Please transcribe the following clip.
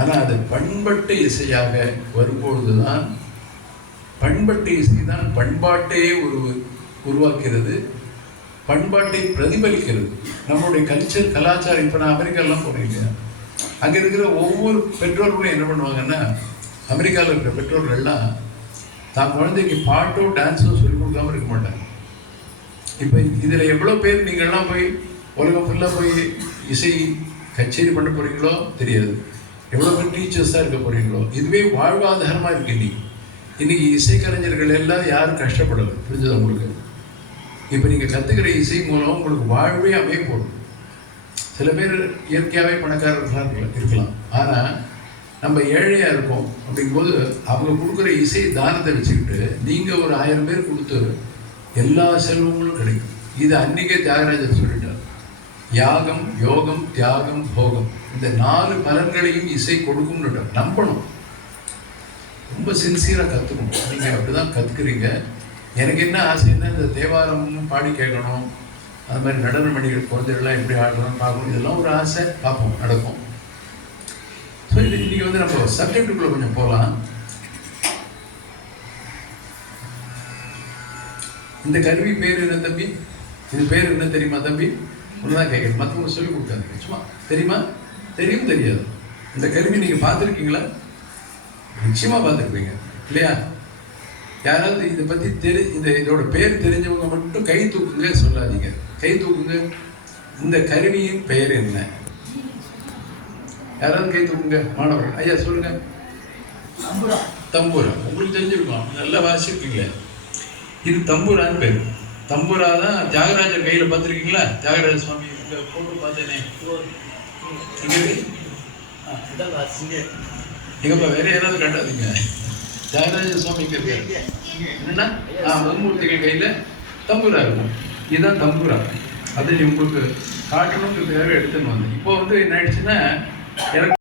ஆனால் அது பண்பட்ட இசையாக வரும்பொழுதுதான், பண்பட்ட இசை தான் பண்பாட்டையே உருவாக்கிறது, பண்பாட்டை பிரதிபலிக்கிறது. நம்மளுடைய கல்ச்சர் கலாச்சாரம். இப்போ நான் அமெரிக்காலாம் போறீங்க, அங்கே இருக்கிற ஒவ்வொரு பெற்றோர்களும் என்ன பண்ணுவாங்கன்னா, அமெரிக்காவில் இருக்கிற பெற்றோர்கள்லாம் தான் குழந்தைக்கு பாட்டோ டான்ஸோ சொல்லிக் கொடுக்காம இருக்க மாட்டாங்க. இப்போ இதில் எவ்வளோ பேர் நீங்கள்லாம் போய் உலகம் ஃபுல்லாக போய் இசை கச்சேரி பண்ண போகிறீங்களோ தெரியாது. எவ்வளோ பேர் டீச்சர்ஸாக இருக்க போகிறீங்களோ. இதுவே வாழ்வாதாரமாக இருக்கு. இன்னைக்கு இசைக்கலைஞர்கள் எல்லாம் யாரும் கஷ்டப்படலை. புரிஞ்சது உங்களுக்கு? இப்போ நீங்கள் கற்றுக்கிற இசை மூலம் உங்களுக்கு வாழ்வே அமைய போடும். சில பேர் இயற்கையாகவே பணக்காரர்களாக இருக்கலாம், ஆனால் நம்ம ஏழையாக இருக்கோம். அப்படிங்கும்போது அவங்க கொடுக்குற இசை தானத்தை வச்சுக்கிட்டு நீங்கள் ஒரு 1000 பேர் கொடுத்து எல்லா செல்வங்களும் கிடைக்கும். இது அன்றைக்கே தியாகராஜர் சொல்லிட்டார். யாகம், யோகம், தியாகம், போகம், இந்த 4 பலன்களையும் இசை கொடுக்கும்னு நம்பணும். ரொம்ப சின்சியராக கற்றுக்கணும். நீங்கள் அப்படி தான் கற்றுக்குறீங்க. எனக்கு என்ன ஆசைன்னா, இந்த தேவாரமும் பாடி கேட்கணும், அது மாதிரி நடன மணிகள் குழந்தைகள்லாம் எப்படி ஆடணும் பார்க்கணும், இதெல்லாம் ஒரு ஆசை. பார்ப்போம், நடக்கும். ஸோ இது இன்றைக்கி வந்து நம்ம சப்ஜெக்டுக்குள்ளே கொஞ்சம் போகலாம். இந்த கருவி பேர் என்ன தம்பி? இது பேர் என்ன தெரியுமா தம்பி? ஒன்றுதான் கேட்குறேன், மற்றவங்க சொல்லிக் கொடுக்காது. சும்மா தெரியுமா? தெரியும் தெரியாது? இந்த கருவி நீங்கள் பார்த்துருக்கீங்களா? நிச்சயமாக பார்த்துருப்பீங்க இல்லையா? யாராவது இதை பற்றி இதோட பேர் தெரிஞ்சவங்க மட்டும் கை தூக்குங்க, சொல்லாதீங்க. கை தூக்குங்க. இந்த கருவியின் பெயர் என்ன? யாராவது கை தூக்குங்க மாணவர்கள். ஐயா சொல்லுங்க. தம்பூரா. உங்களுக்கு தெரிஞ்சிருக்கோம், நல்லா வாசிப்பீங்களே. இது தம்பூரான்னு பேர். தம்பூரா தான் தியாகராஜர் கையில் பார்த்துருக்கீங்களா? தியாகராஜ சுவாமி இங்கே போட்டு பார்த்தேனே. எங்கப்பா வேற யாராவது கண்டாதீங்க. தியாகராஜ சுவாமிக்கு பேர் என்னன்னா, மும்மூர்த்திகள் கையில் தம்பூரா இருக்கும். இதுதான் தம்பூரா. அதை உங்களுக்கு காட்டணுன்றதுக்காக எடுத்துன்னு வந்தேன். இப்போ வந்து என்ன ஆயிடுச்சுன்னா, எனக்கு